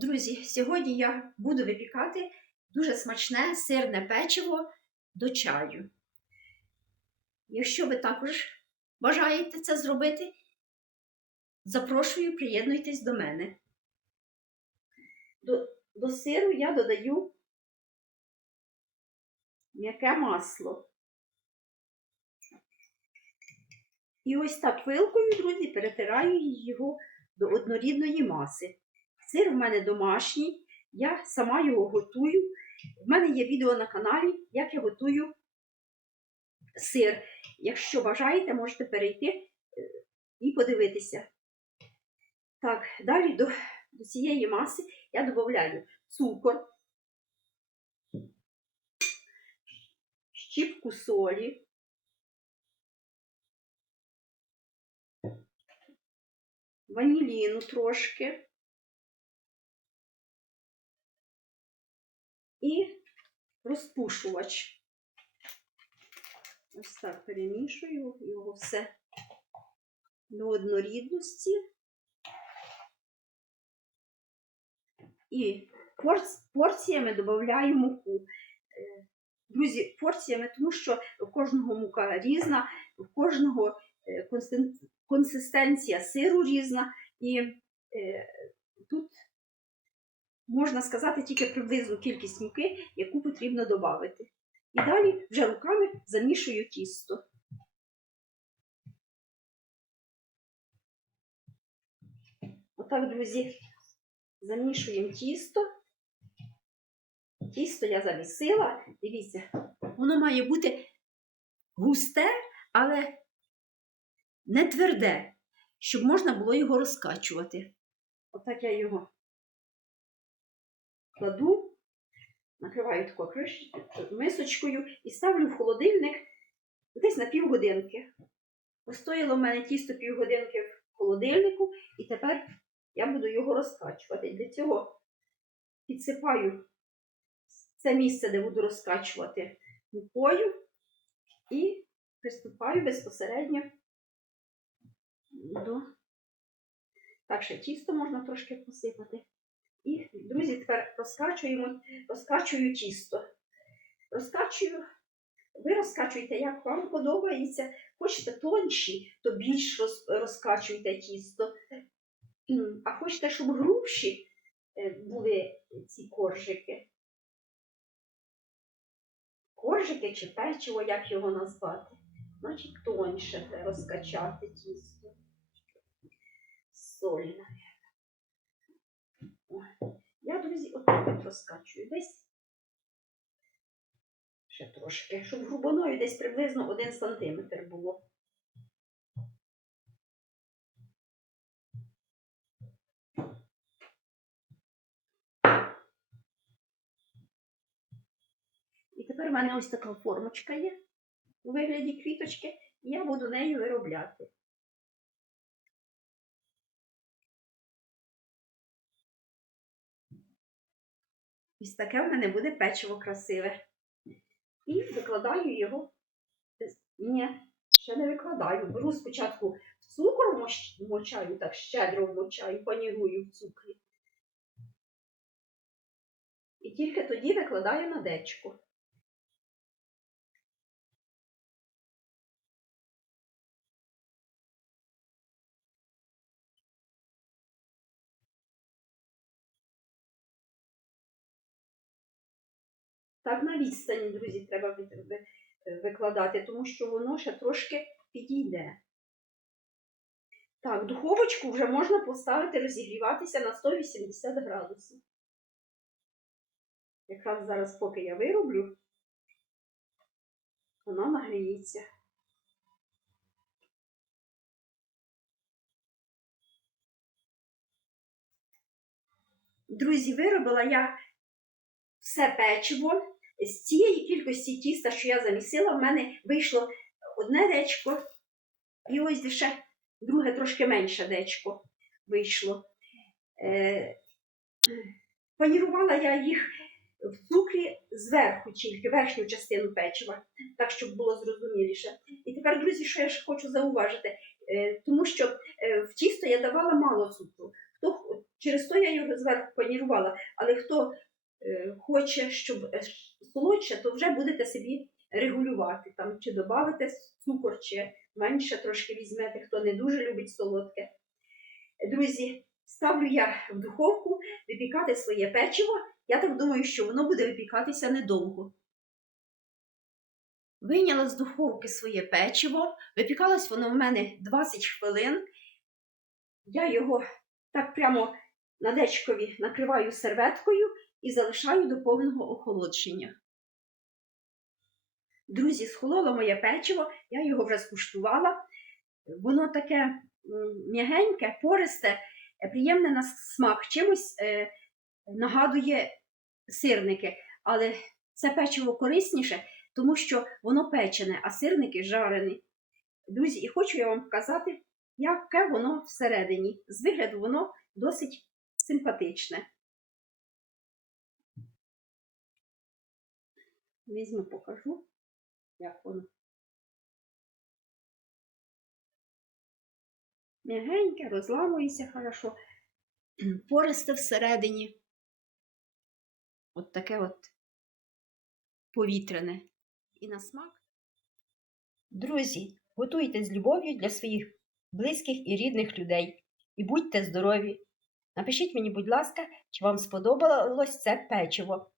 Друзі, сьогодні я буду випікати дуже смачне сирне печиво до чаю. Якщо ви також бажаєте це зробити, запрошую, приєднуйтесь до мене. До, до сиру я додаю м'яке масло. І ось так вилкою, друзі, перетираю його до однорідної маси. Сир в мене домашній, я сама його готую. В мене є відео на каналі, як я готую сир. Якщо бажаєте, можете перейти е, і подивитися. Так, далі до, до цієї маси я додаю цукор, щіпку солі. Ваніліну трошки. І розпушувач. Ось так перемішую його все до однорідності. І порціями додаю муку. Друзі, порціями, тому що в кожного мука різна, в кожного консистенція сиру різна, і тут можна сказати тільки приблизну кількість муки, яку потрібно додати. І далі вже руками замішую тісто. Отак, друзі, замішуємо тісто. Тісто я замісила. Дивіться, воно має бути густе, але не тверде, щоб можна було його розкачувати. Отак я його кладу, накриваю таку мисочкою і ставлю в холодильник десь на півгодинки. Постояло в мене тісто півгодинки в холодильнику, і тепер я буду його розкачувати. Для цього підсипаю це місце, де буду розкачувати мукою, і приступаю безпосередньо до. Так, ще тісто можна трошки посипати. І, друзі, тепер розкачуємо, розкачую тісто. Розкачую, ви розкачуєте, як вам подобається. Хочете тонші, то більш роз, розкачуйте тісто. А хочете, щоб грубші е, були ці коржики. Коржики чи печиво, як його назвати. Значить, тоньше розкачати тісто. Солі, навіть. Я, друзі, отак от розкачую десь ще трошки, щоб грубоною десь приблизно 1 см було. І тепер в мене ось така формочка є у вигляді квіточки, і я буду нею виробляти. Ось таке в мене буде печиво красиве. І викладаю його. Ні, ще не викладаю. Беру спочатку в цукор мочаю, так щедро вмочаю, панірую в цукрі. І тільки тоді викладаю на дечку. Так на відстані, друзі, треба викладати, тому що воно ще трошки підійде. Так, духовочку вже можна поставити розігріватися на 180 градусів. Якраз зараз, поки я вироблю, воно нагріється. Друзі, виробила я все печиво. З цієї кількості тіста, що я замісила, в мене вийшло одне дечко, і ось ще друге трошки менше дечко вийшло. Е, панірувала я їх в цукрі зверху, тільки верхню частину печива, так щоб було зрозуміліше. І тепер, друзі, що я ще хочу зауважити, Е, тому що е, в тісто я давала мало цукру. Через то я його зверху панірувала, але хто хоче, щоб е, солодше, то вже будете собі регулювати, там, чи додати цукор, чи менше трошки візьмете, хто не дуже любить солодке. Друзі, ставлю я в духовку випікати своє печиво. Я так думаю, що воно буде випікатися недовго. Вийняла з духовки своє печиво, випікалось воно в мене 20 хвилин. Я його так прямо на дечкові накриваю серветкою і залишаю до повного охолодження. Друзі, схололо моє печиво, я його вже скуштувала. Воно таке м'ягеньке, пористе, приємне на смак. Чимось е, нагадує сирники, але це печиво корисніше, тому що воно печене, а сирники жарені. Друзі, і хочу я вам показати, яке воно всередині. З вигляду воно досить симпатичне. Візьму, покажу, як воно. М'ягеньке, розламується хорошо, пористе всередині. От таке от повітряне. І на смак. Друзі, готуйте з любов'ю для своїх близьких і рідних людей. І будьте здорові. Напишіть мені, будь ласка, чи вам сподобалось це печиво.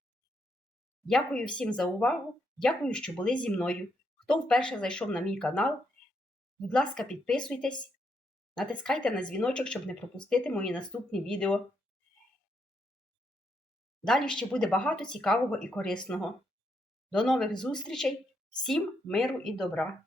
Дякую всім за увагу. Дякую, що були зі мною. Хто вперше зайшов на мій канал, будь ласка, підписуйтесь, натискайте на дзвіночок, щоб не пропустити мої наступні відео. Далі ще буде багато цікавого і корисного. До нових зустрічей! Всім миру і добра!